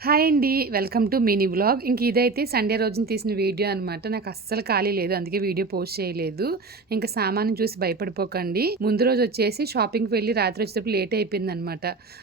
Hi అండి. Welcome to mini vlog. ఇంక ఇదైతే సండే రోజున తీసిన వీడియో అనమాట. నాకు అస్సలు ఖాళీ లేదు. అందుకే వీడియో పోస్ట్ చేయలేదు. ఇంక సామాను చూసి భయపడిపోకండి. ముందు రోజు వచ్చేసి షాపింగ్‌కి వెళ్ళి రాత్రి వచ్చేటప్పుడు లేట్ అయిపోయిందనమాట.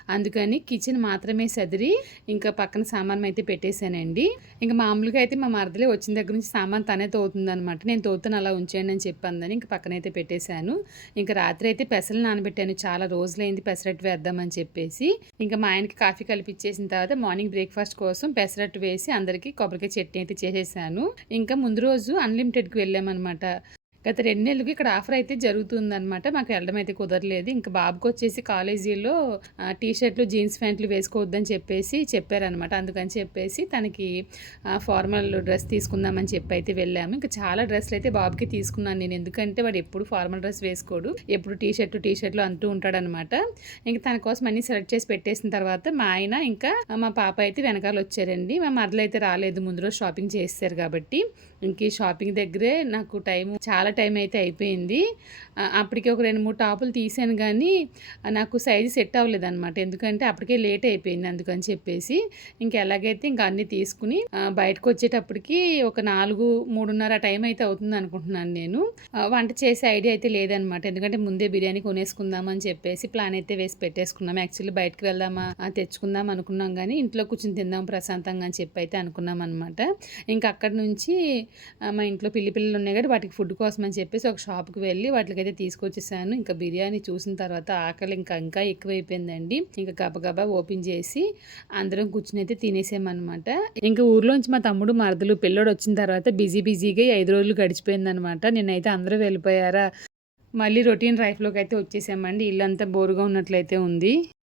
అందుకని కిచెన్ మాత్రమే సదిరి ఇంకా పక్కన సామాను అయితే పెట్టేశానండి. ఇంక మామూలుగా అయితే మా మరదలే వచ్చిన దగ్గర నుంచి సామాను తనే తోముతుందనమాట. నేను తోముతాను అలా ఉంచేయండి అని చెప్పందని ఇంక పక్కనైతే పెట్టేశాను. ఇంక రాత్రి అయితే పెసలు నానబెట్టాను. చాలా రోజులైంది పెసరట్టు వేద్దామని చెప్పేసి. ఇంక మా ఆయనకి కాఫీ కలిపిచ్చేసిన తర్వాత మార్నింగ్ బ్రేక్‌ఫాస్ట్ కోసం పెసరట్టు వేసి అందరికీ కొబ్బరికాయ చట్నీ అయితే చేసేసాను. ఇంకా ముందు రోజు అన్‌లిమిటెడ్‌కి వెళ్ళామనమాట. గత 2 నెలలుగా ఇక్కడ ఆఫర్ అయితే జరుగుతుందనమాట. మాకు వెళ్ళడం అయితే కుదరలేదు. ఇంక బాబుకొచ్చేసి కాలేజీలో టీ షర్ట్‌లు, జీన్స్ ప్యాంట్లు వేసుకోవద్దని చెప్పేసి చెప్పారనమాట. అందుకని చెప్పేసి తనకి ఫార్మల్ డ్రెస్ తీసుకుందామని చెప్పి అయితే వెళ్ళాము. ఇంకా చాలా డ్రెస్‌లయితే బాబుకి తీసుకున్నాను నేను. ఎందుకంటే వాడు ఎప్పుడు ఫార్మల్ డ్రెస్ వేసుకోడు. ఎప్పుడు టీ షర్ట్‌లు అంటూ ఉంటాడనమాట. ఇంక తన కోసం అన్నీ సెలెక్ట్ చేసి పెట్టేసిన తర్వాత మా ఆయన ఇంకా మా పాప అయితే వెనకాల వచ్చారండి. మా మరదలైతే రాలేదు. ముందు రోజు షాపింగ్ చేసేసారు కాబట్టి. ఇంక ఈ షాపింగ్ దగ్గరే నాకు చాలా టైం అయితే అయిపోయింది. అప్పటికి ఒక 2, 3 టాపులు తీసాను గానీ నాకు సైజు సెట్ అవ్వలేదనమాట. ఎందుకంటే అప్పటికే లేట్ అయిపోయింది అందుకని చెప్పేసి. ఎలాగైతే ఇంక అన్నీ తీసుకుని బయటకొచ్చేటప్పటికి ఒక 4, 3:30 టైం అయితే అవుతుందనుకుంటున్నాను నేను. వంట చేసే ఐడియా అయితే లేదనమాట. ఎందుకంటే ముందే బిర్యానీ కొనేసుకుందాం అని చెప్పేసి ప్లాన్ అయితే వేసి పెట్టేసుకున్నాం. యాక్చువల్లీ బయటకి వెళ్దామా తెచ్చుకుందాం అనుకున్నాం గానీ ఇంట్లో కూర్చొని తిందాం ప్రశాంతంగా అని చెప్పి అయితే అనుకున్నామనమాట. అక్కడి నుంచి మా ఇంట్లో పిల్లలు ఉన్నాయి కాబట్టి వాటికి ఫుడ్ కోసం అని చెప్పేసి ఒక షాప్‌కి వెళ్ళి వాటికైతే తీసుకొచ్చేసాను. ఇంకా బిర్యానీ చూసిన తర్వాత ఆకలి ఇంకా ఎక్కువైపోయిందండి. గబగబా ఓపెన్ చేసి అందరం కూర్చొని అయితే తినేసామనమాట. ఊర్లోంచి మా తమ్ముడు, మరదలు పిల్లోడొచ్చిన తర్వాత బిజీగా 5 రోజులు గడిచిపోయిందనమాట. నిన్నైతే అందరూ వెళ్ళిపోయారా, మళ్ళీ రొటీన్ లైఫ్‌లోకి అయితే వచ్చేసామండి. ఇల్లంతా బోరుగా ఉన్నట్లయితే ఉంది.